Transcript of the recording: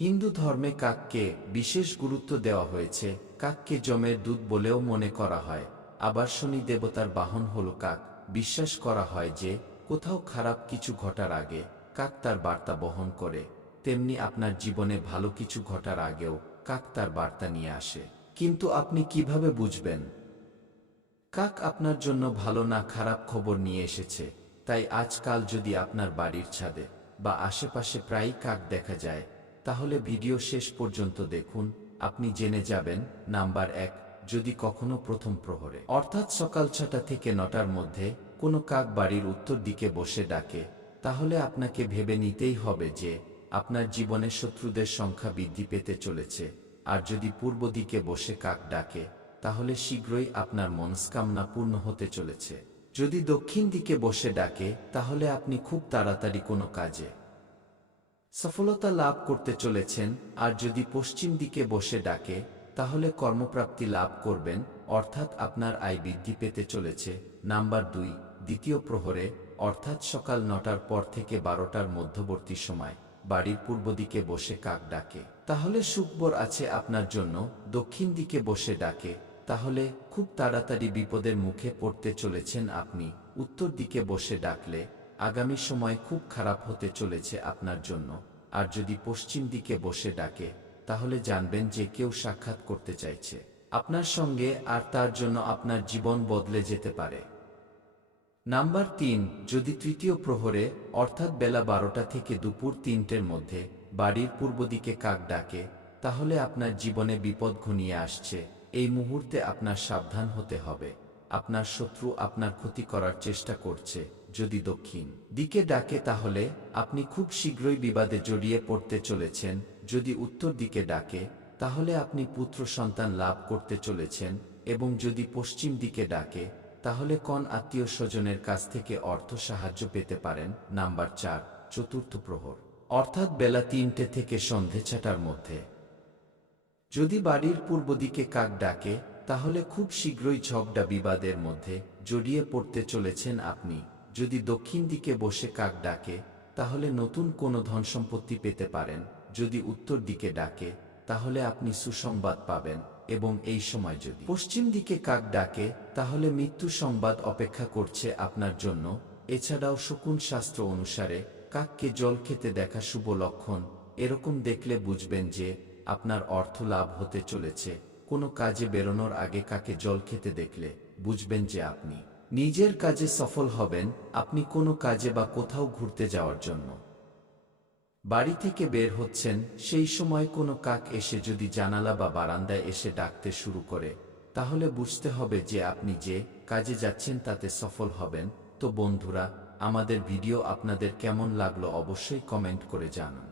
হিন্দু ধর্মে কাককে বিশেষ গুরুত্ব দেওয়া হয়েছে। কাককে যমের দূত বলেও মনে করা হয়। আবার শনি দেবতার বাহন হল কাক। বিশ্বাস করা হয় যে কোথাও খারাপ কিছু ঘটার আগে কাক তার বার্তা বহন করে, তেমনি আপনার জীবনে ভালো কিছু ঘটার আগেও কাক তার বার্তা নিয়ে আসে। কিন্তু আপনি কিভাবে বুঝবেন কাক আপনার জন্য ভালো না খারাপ খবর নিয়ে এসেছে? তাই আজকাল যদি আপনার বাড়ির ছাদে বা আশেপাশে প্রায়ই কাক দেখা যায়, তাহলে ভিডিও শেষ পর্যন্ত দেখুন, আপনি জেনে যাবেন। নাম্বার 1, যদি কখনো প্রথম প্রহরে অর্থাৎ সকাল 6টা থেকে 9টার মধ্যে কোনো কাক বাড়ির উত্তর দিকে বসে ডাকে, তাহলে আপনাকে ভেবে নিতেই হবে যে আপনার জীবনে শত্রুদের সংখ্যা বৃদ্ধি পেতে চলেছে। আর যদি পূর্ব দিকে বসে কাক ডাকে, তাহলে শীঘ্রই আপনার মনস্কামনা পূর্ণ হতে চলেছে। যদি দক্ষিণ দিকে বসে ডাকে, তাহলে আপনি খুব তাড়াতাড়ি কোনো কাজে সফলতা লাভ করতে চলেছেন। আর যদি পশ্চিম দিকে বসে ডাকে, তাহলে কর্মপ্রাপ্তি লাভ করবেন, অর্থাৎ আপনার আয় বৃদ্ধি পেতে চলেছে। নাম্বার 2, দ্বিতীয় প্রহরে অর্থাৎ সকাল 9টার পর থেকে 12টার মধ্যবর্তী সময় বাড়ির পূর্ব দিকে বসে কাক ডাকে, তাহলে সুখবর আছে আপনার জন্য। দক্ষিণ দিকে বসে ডাকে, তাহলে খুব তাড়াতাড়ি বিপদের মুখে পড়তে চলেছেন আপনি। উত্তর দিকে বসে ডাকলে আগামী সময় খুব খারাপ হতে চলেছে আপনার জন্য। আর যদি পশ্চিম দিকে বসে ডাকে, তাহলে জানবেন যে কেউ সাক্ষাৎ করতে চাইছে আপনার সঙ্গে, আর তার জন্য আপনার জীবন বদলে যেতে পারে। নাম্বার 3, যদি তৃতীয় প্রহরে অর্থাৎ বেলা 12টা থেকে দুপুর 3টের মধ্যে বাড়ির পূর্ব দিকে কাক ডাকে, তাহলে আপনার জীবনে বিপদ ঘনিয়ে আসছে। এই মুহূর্তে আপনার সাবধান হতে হবে। আপনার শত্রু আপনার ক্ষতি করার চেষ্টা করছে। যদি দক্ষিণ দিকে ডাকে, তাহলে আপনি খুব শীঘ্রই বিবাদে জড়িয়ে পড়তে চলেছেন। যদি উত্তর দিকে ডাকে, তাহলে আপনি পুত্র সন্তান লাভ করতে চলেছেন। এবং যদি পশ্চিম দিকে ডাকে, তাহলে কোন আত্মীয় স্বজনের কাছ থেকে অর্থ সাহায্য পেতে পারেন। নাম্বার 4, চতুর্থ প্রহর অর্থাৎ বেলা 3টে থেকে সন্ধে 6টার মধ্যে যদি বাড়ির পূর্ব দিকে কাক ডাকে, তাহলে খুব শীঘ্রই ঝগড়া বিবাদের মধ্যে জড়িয়ে পড়তে চলেছেন আপনি। যদি দক্ষিণ দিকে বসে কাক ডাকে, তাহলে নতুন কোনো ধনসম্পত্তি পেতে পারেন। যদি উত্তর দিকে ডাকে, তাহলে আপনি সুসংবাদ পাবেন। এবং এই সময় যদি পশ্চিম দিকে কাক ডাকে, তাহলে মৃত্যু সংবাদ অপেক্ষা করছে আপনার জন্য। এছাড়াও শকুন শাস্ত্র অনুসারে কাককে জল খেতে দেখা শুভ লক্ষণ। এরকম দেখলে বুঝবেন যে আপনার অর্থ লাভ হতে চলেছে। কোনো কাজে বেরোনোর আগে কাকে জল খেতে দেখলে বুঝবেন যে আপনি নিজের কাজে সফল হবেন। আপনি কোনো কাজে বা কোথাও ঘুরতে যাওয়ার জন্য বাড়ি থেকে বের হচ্ছেন, সেই সময় কোনো কাক এসে যদি জানালা বা বারান্দায় এসে ডাকতে শুরু করে, তাহলে বুঝতে হবে যে আপনি যে কাজে যাচ্ছেন তাতে সফল হবেন। তো বন্ধুরা, আমাদের ভিডিও আপনাদের কেমন লাগলো অবশ্যই কমেন্ট করে জানান।